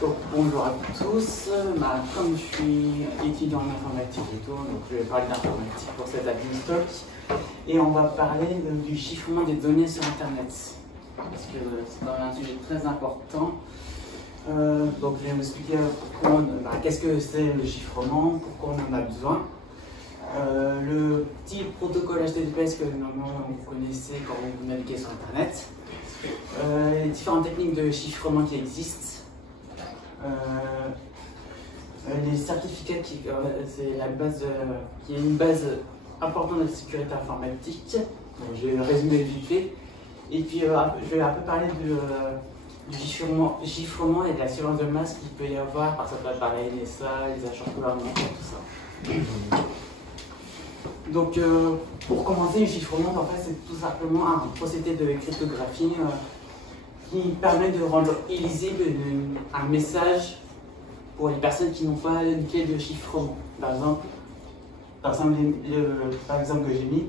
Donc, bonjour à tous, comme je suis étudiant en informatique et tout, donc je vais parler d'informatique pour cette Admin Talk et on va parler du chiffrement des données sur Internet parce que c'est quand même un sujet très important. Donc je vais vous expliquer qu'est-ce que c'est le chiffrement, pourquoi on en a besoin. Le petit protocole HTTPS que normalement vous connaissez quand vous naviguez sur Internet, les différentes techniques de chiffrement qui existent. Les certificats, c'est la base, qui est une base importante de la sécurité informatique. Donc, je vais résumer vite fait. Et puis je vais un peu parler du chiffrement et de la surveillance de masse qu'il peut y avoir par la NSA, les agences gouvernementales, tout ça. Donc pour commencer, le chiffrement, en fait, c'est tout simplement un procédé de cryptographie qui permet de rendre illisible un message pour les personnes qui n'ont pas une clé de chiffrement. Par exemple que j'ai mis,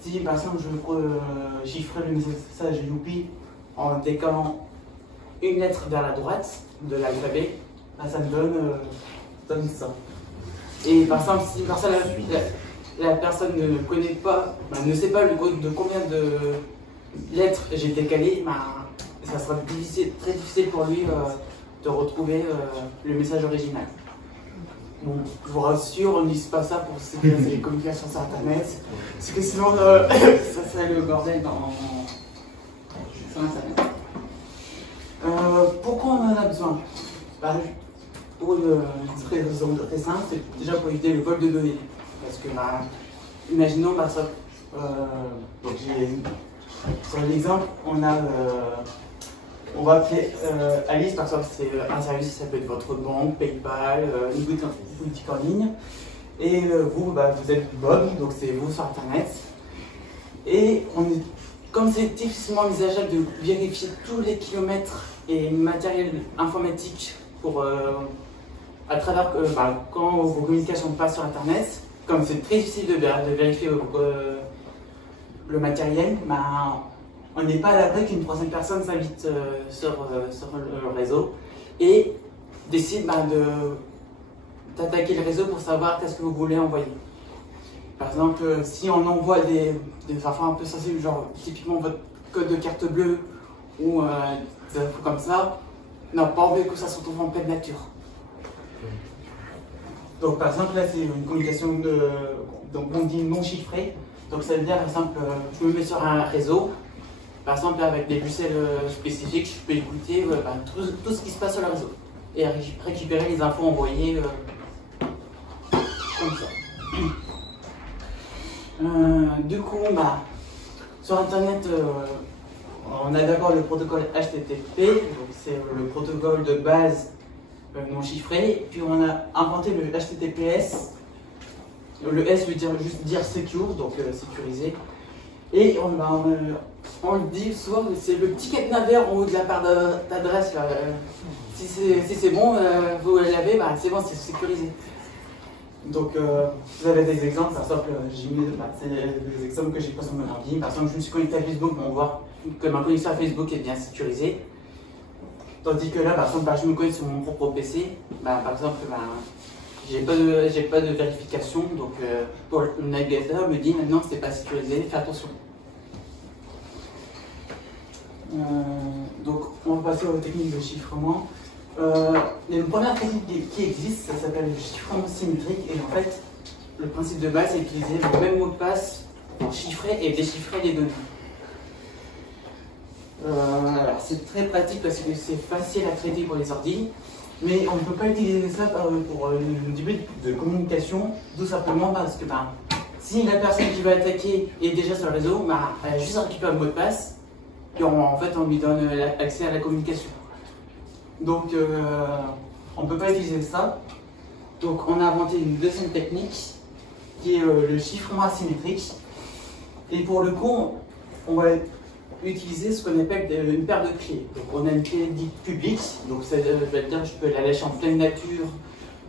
si par exemple je chiffrais le message Youpi en décalant une lettre vers la droite de l'alphabet, ça me donne ça. Et par exemple, si la personne ne connaît pas, ne sait pas de combien de lettres j'ai décalé, ça sera très difficile pour lui de retrouver le message original. Donc, je vous rassure, on ne dise pas ça pour sécuriser les communications sur Internet, parce que sinon, ça serait le bordel sur Internet. Pourquoi on en a besoin? Pour une raison très simple, c'est déjà pour éviter le vol de données. Parce que, imaginons, donc sur l'exemple, on va appeler Alice, par exemple, c'est un service, ça peut être votre banque, PayPal, une boutique en ligne. Et vous êtes Bob, donc c'est vous sur Internet. Et comme c'est difficilement envisageable de vérifier tous les kilomètres et matériel informatique à travers quand vos communications passent sur Internet, comme c'est très difficile de vérifier le matériel, on n'est pas à l'abri qu'une troisième personne s'invite sur le réseau et décide d'attaquer le réseau pour savoir qu'est-ce que vous voulez envoyer. Par exemple, si on envoie des infos un peu sensibles, genre typiquement votre code de carte bleue ou des infos comme ça, on n'a pas envie que ça se retrouve en pleine nature. Donc par exemple, là c'est une communication donc on dit non chiffrée. Donc ça veut dire, par exemple, je me mets sur un réseau, par exemple avec des pucelles spécifiques, je peux écouter tout ce qui se passe sur le réseau et récupérer les infos envoyées comme ça. Du coup, sur Internet, on a d'abord le protocole HTTP, donc c'est le protocole de base non chiffré, puis on a inventé le HTTPS. Le S veut juste dire secure, donc sécurisé. Et on le dit souvent, c'est le petit cadenas en haut de la barre d'adresse. Si c'est bon, vous l'avez, c'est bon, c'est sécurisé. Donc vous avez des exemples, par exemple, c'est des exemples que j'ai pris sur mon ordi. Par exemple, je me suis connecté à Facebook, on voit que ma connexion à Facebook est bien sécurisée. Tandis que là, par exemple, je me connecte sur mon propre PC, par exemple, j'ai pas de vérification, donc pour le navigateur me dit maintenant c'est pas sécurisé, fais attention. Donc on va passer aux techniques de chiffrement. Une première technique qui existe, ça s'appelle le chiffrement symétrique, et en fait le principe de base c'est d'utiliser le même mot de passe pour chiffrer et déchiffrer les données. Alors c'est très pratique parce que c'est facile à traiter pour les ordi. Mais on ne peut pas utiliser ça pour une début de communication, tout simplement parce que si la personne qui va attaquer est déjà sur le réseau, elle a juste récupéré le mot de passe, et en fait on lui donne accès à la communication. Donc on ne peut pas utiliser ça. Donc on a inventé une deuxième technique qui est le chiffrement asymétrique. Et pour le coup, on va utiliser ce qu'on appelle une paire de clés. Donc on a une clé dite publique, donc ça veut dire je peux la lâcher en pleine nature,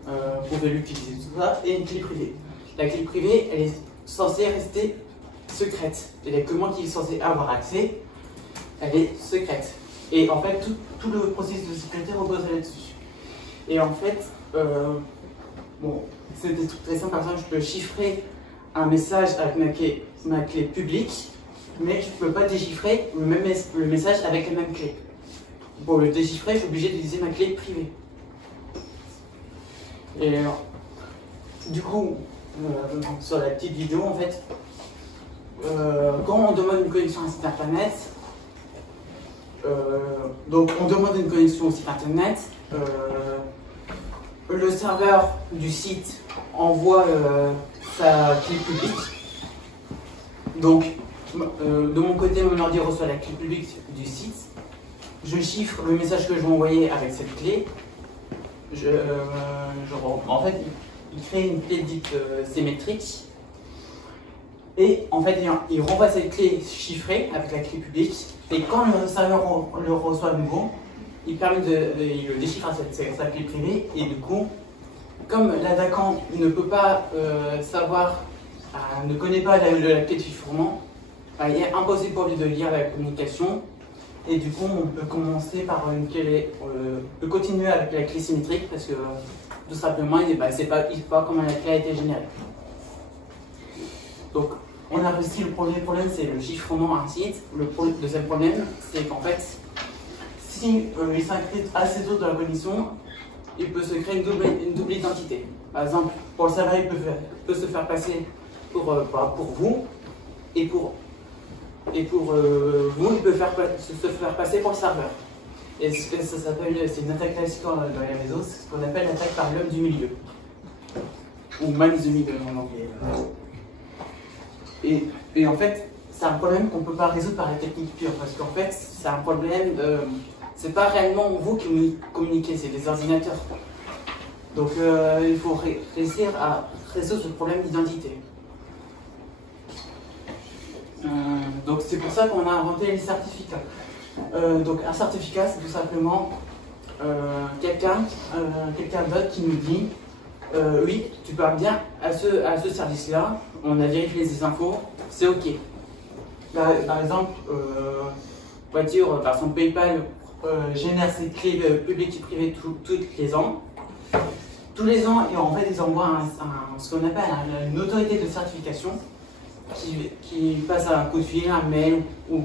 vous pouvez l'utiliser tout ça, et une clé privée. La clé privée, elle est censée rester secrète. Et la commande qui est censée avoir accès, elle est secrète. Et en fait, tout le processus de sécurité repose là-dessus. Et en fait, bon, c'est des trucs très simples. Par exemple, je peux chiffrer un message avec ma clé publique, mais je ne peux pas déchiffrer le message avec la même clé. Pour le déchiffrer, je suis obligé d'utiliser ma clé privée. Et du coup, sur la petite vidéo, en fait, quand on demande une connexion à un site internet, donc on demande une connexion au site internet, le serveur du site envoie sa clé publique. Donc, de mon côté, mon ordi reçoit la clé publique du site. Je chiffre le message que je vais envoyer avec cette clé. En fait, il crée une clé dite symétrique. Et en fait, il renvoie cette clé chiffrée avec la clé publique. Et quand le serveur le reçoit à nouveau, il le déchiffre à sa clé privée. Et du coup, comme l'attaquant ne peut pas ne connaît pas la clé de chiffrement, il est impossible pour lui de lire la communication. Et du coup, on peut commencer par continuer avec la clé symétrique parce que tout simplement, il ne sait pas comment la clé a été générée. Donc, on a réussi. Le premier problème, c'est le chiffrement à un site. Le deuxième problème, c'est qu'en fait, si il s'inscrit assez tôt dans la connexion, il peut se créer une double identité. Par exemple, pour le serveur, il peut se faire passer pour vous, et pour vous, il peut se faire passer pour le serveur. Et ça s'appelle, c'est une attaque classique dans les réseaux, c'est ce qu'on appelle l'attaque par l'homme du milieu. Ou man in the middle en anglais. Et en fait, c'est un problème qu'on ne peut pas résoudre par la technique pure, parce qu'en fait, c'est un problème, c'est pas réellement vous qui communiquez, c'est des ordinateurs. Donc il faut réussir à résoudre ce problème d'identité. Donc c'est pour ça qu'on a inventé les certificats. Donc un certificat, c'est tout simplement quelqu'un d'autre qui nous dit oui, tu parles bien à ce service-là, on a vérifié les infos, c'est OK. Par exemple, voiture, par son PayPal génère ses clés publiques et privées tous les ans. Tous les ans, et en fait, ils envoient ce qu'on appelle une autorité de certification qui passe un coup de fil, un mail ou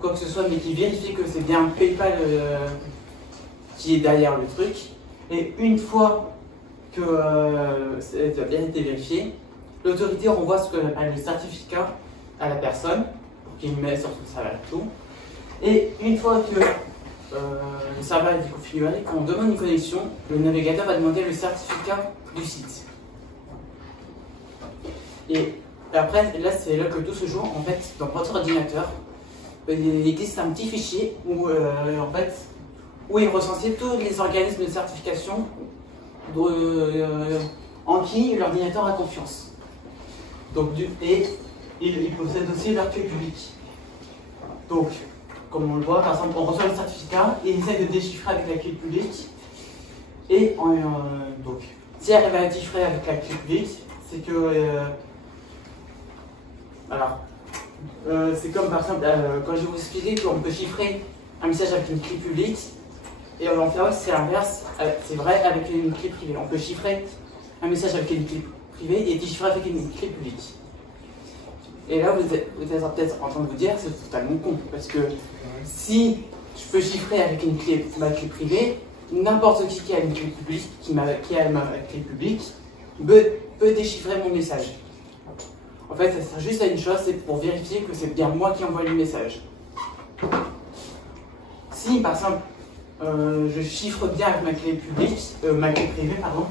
quoi que ce soit, mais qui vérifie que c'est bien PayPal qui est derrière le truc. Et une fois que ça a bien été vérifié, l'autorité renvoie ce qu'on appelle le certificat à la personne pour qu'il le mette sur son serveur et tout. Et une fois que le serveur est configuré, quand on demande une connexion, le navigateur va demander le certificat du site. Et après, c'est là que tout se joue. En fait, dans votre ordinateur, il existe un petit fichier où est recensé tous les organismes de certification en qui l'ordinateur a confiance. Donc, et il possède aussi leur clé publique. Donc, comme on le voit, par exemple, on reçoit le certificat et il essaie de déchiffrer avec la clé publique. Et donc, si elle arrive à déchiffrer avec la clé publique, c'est que c'est comme par exemple, quand je vais vous expliquer qu'on peut chiffrer un message avec une clé publique, et en fait, c'est l'inverse, c'est vrai avec une clé privée. On peut chiffrer un message avec une clé privée et déchiffrer avec une clé publique. Et là, vous êtes peut-être en train de vous dire, c'est totalement con, parce que si je peux chiffrer avec ma clé privée, n'importe qui a une clé publique, qui a ma clé publique, peut déchiffrer mon message. En fait, ça sert juste à une chose, c'est pour vérifier que c'est bien moi qui envoie le message. Si, par exemple, je chiffre bien avec ma clé publique, ma clé privée, pardon,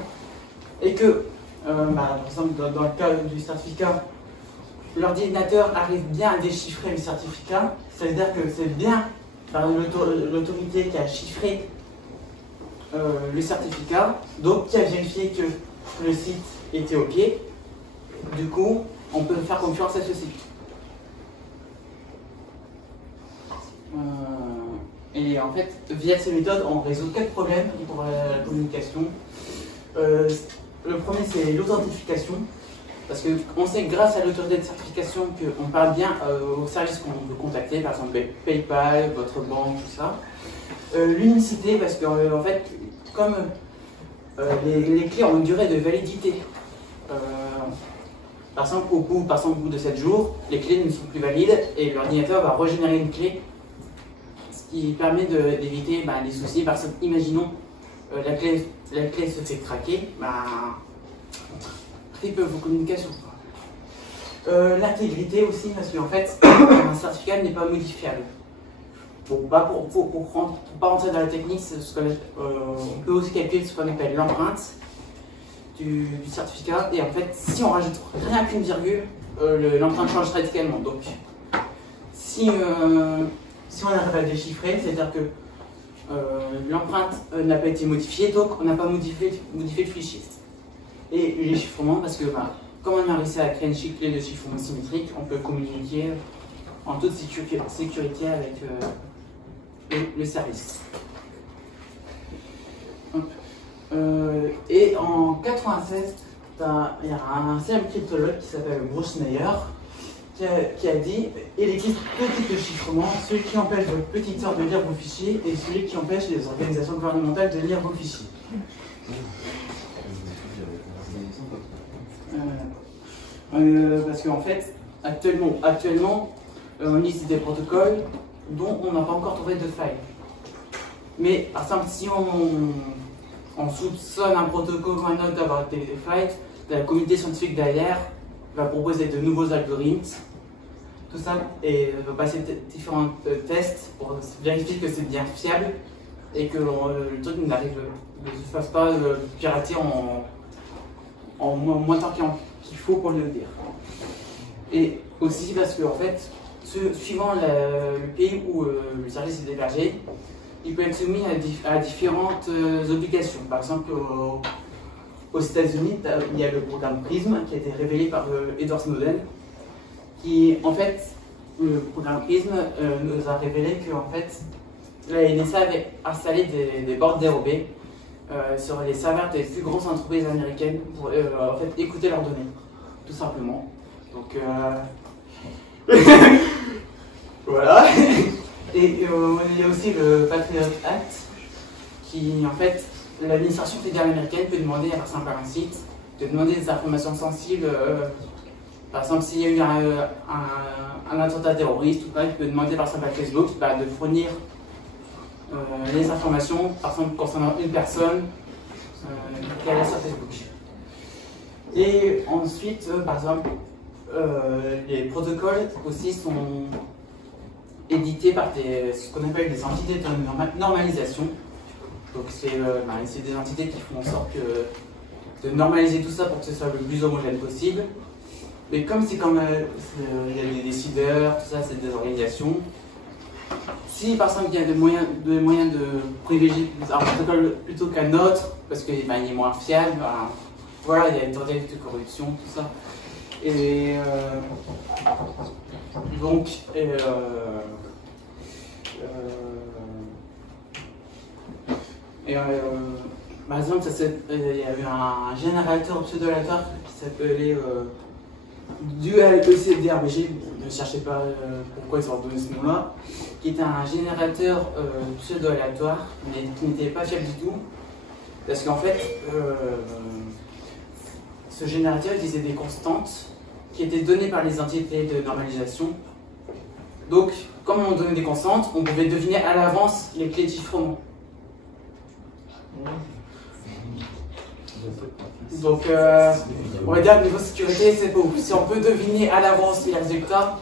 et que, par exemple, dans le cas du certificat, l'ordinateur arrive bien à déchiffrer le certificat, ça veut dire que c'est bien l'autorité qui a chiffré le certificat, donc qui a vérifié que le site était OK. Du coup, on peut faire confiance à ce site. Et en fait, via ces méthodes, on résout 4 problèmes pour la communication. Le premier, c'est l'authentification. Parce qu'on sait que grâce à l'autorité de certification qu'on parle bien au service qu'on veut contacter, par exemple PayPal, votre banque, tout ça. L'unicité, parce que en fait, comme les clés ont une durée de validité. Par exemple, au bout de 7 jours, les clés ne sont plus valides et l'ordinateur va régénérer une clé, ce qui permet d'éviter les soucis. Par exemple, imaginons la clé se fait craquer, triple vos communications. L'intégrité aussi, parce qu'en fait, un certificat n'est pas modifiable. Bon, pour pas rentrer dans la technique, on peut aussi calculer ce qu'on appelle l'empreinte du certificat, et en fait, si on rajoute rien qu'une virgule, l'empreinte change radicalement. Donc, si on arrive à déchiffrer, c'est-à-dire que l'empreinte n'a pas été modifiée, donc on n'a pas modifié le fichier. Et les chiffrements, parce que comme on a réussi à créer une clé de chiffrement symétrique, on peut communiquer en toute sécurité avec le service. Et en 96, il y a un célèbre cryptologue qui s'appelle Bruce Meyer qui a dit « Il existe deux types de chiffrement, celui qui empêche votre petite sœur de lire vos fichiers et celui qui empêche les organisations gouvernementales de lire vos fichiers. » Parce qu'en fait, actuellement on utilise des protocoles dont on n'a pas encore trouvé de faille. Mais par exemple, si on soupçonne un protocole ou un autre d'avoir des failles, la communauté scientifique derrière va proposer de nouveaux algorithmes, tout ça, et va passer différents tests pour vérifier que c'est bien fiable et que le truc ne se fasse pas pirater en moins de temps qu'il faut pour le dire. Et aussi parce que, en fait, suivant le pays où le service est hébergé, il peut être soumis à différentes obligations. Par exemple, aux États-Unis, il y a le programme PRISM qui a été révélé par Edward Snowden, qui, en fait, le programme PRISM nous a révélé que, en fait, la NSA avait installé des bords dérobés sur les serveurs des plus grosses entreprises américaines pour en fait, écouter leurs données, tout simplement. Donc, voilà. Et il y a aussi le Patriot Act, qui, en fait, l'administration fédérale américaine peut demander, par exemple, à un site, de demander des informations sensibles. Par exemple, s'il y a eu un attentat terroriste, ou pas, il peut demander, par exemple, à Facebook de fournir les informations, par exemple, concernant une personne qui est sur Facebook. Et ensuite, par exemple, les protocoles aussi sont édités par ce qu'on appelle des entités de normalisation. Donc c'est des entités qui font en sorte de normaliser tout ça pour que ce soit le plus homogène possible. Mais comme il y a des décideurs, tout ça, c'est des organisations. Si par exemple il y a des moyens de privilégier un protocole plutôt qu'un autre, parce qu'il est moins fiable, voilà, il y a une tentative de corruption, tout ça. Et donc, par exemple, il y avait un générateur pseudo-aléatoire qui s'appelait Dual ECDRBG, ne cherchez pas pourquoi ils ont donné ce nom-là, qui était un générateur pseudo-aléatoire, mais qui n'était pas fiable du tout, parce qu'en fait, ce générateur utilisait des constantes qui étaient données par les entités de normalisation. Donc, comme on donnait des constantes, on pouvait deviner à l'avance les clés de chiffrement. Donc, on va dire que niveau sécurité, c'est pas ouf. Si on peut deviner à l'avance les résultats,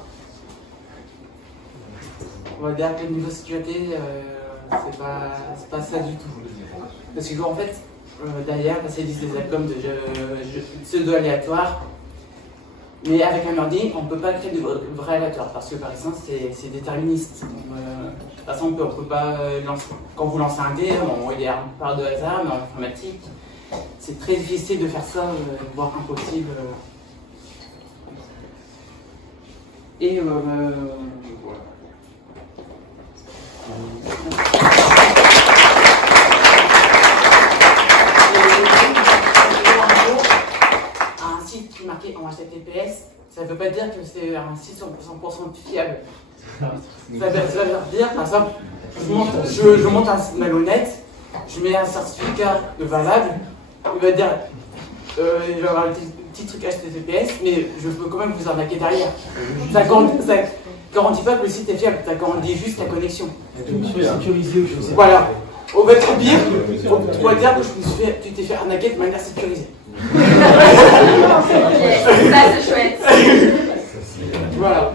on va dire que le niveau sécurité, c'est pas ça du tout. Parce que, en fait, derrière, ça existe des algorithmes de pseudo-aléatoires, mais avec un ordi, on ne peut pas créer de vrai aléatoire, parce que par exemple, c'est déterministe. Par exemple, on peut pas quand vous lancez un dé, il y a une part de hasard, mais en informatique, c'est très difficile de faire ça, voire impossible. Et voilà. Un site qui est marqué en HTTPS, ça ne veut pas dire que c'est un site 100% fiable. Ça veut dire, par exemple, je monte un site malhonnête, je mets un certificat de valable, il va te dire, il va avoir un petit truc HTTPS, mais je peux quand même vous arnaquer derrière. Ça garantit pas que le site est fiable, ça garantit juste la connexion. Sécurisé ou chose. Voilà. Au va être pire, on pourrait dire que tu t'es fait arnaquer de manière sécurisée. Ça c'est chouette. Voilà.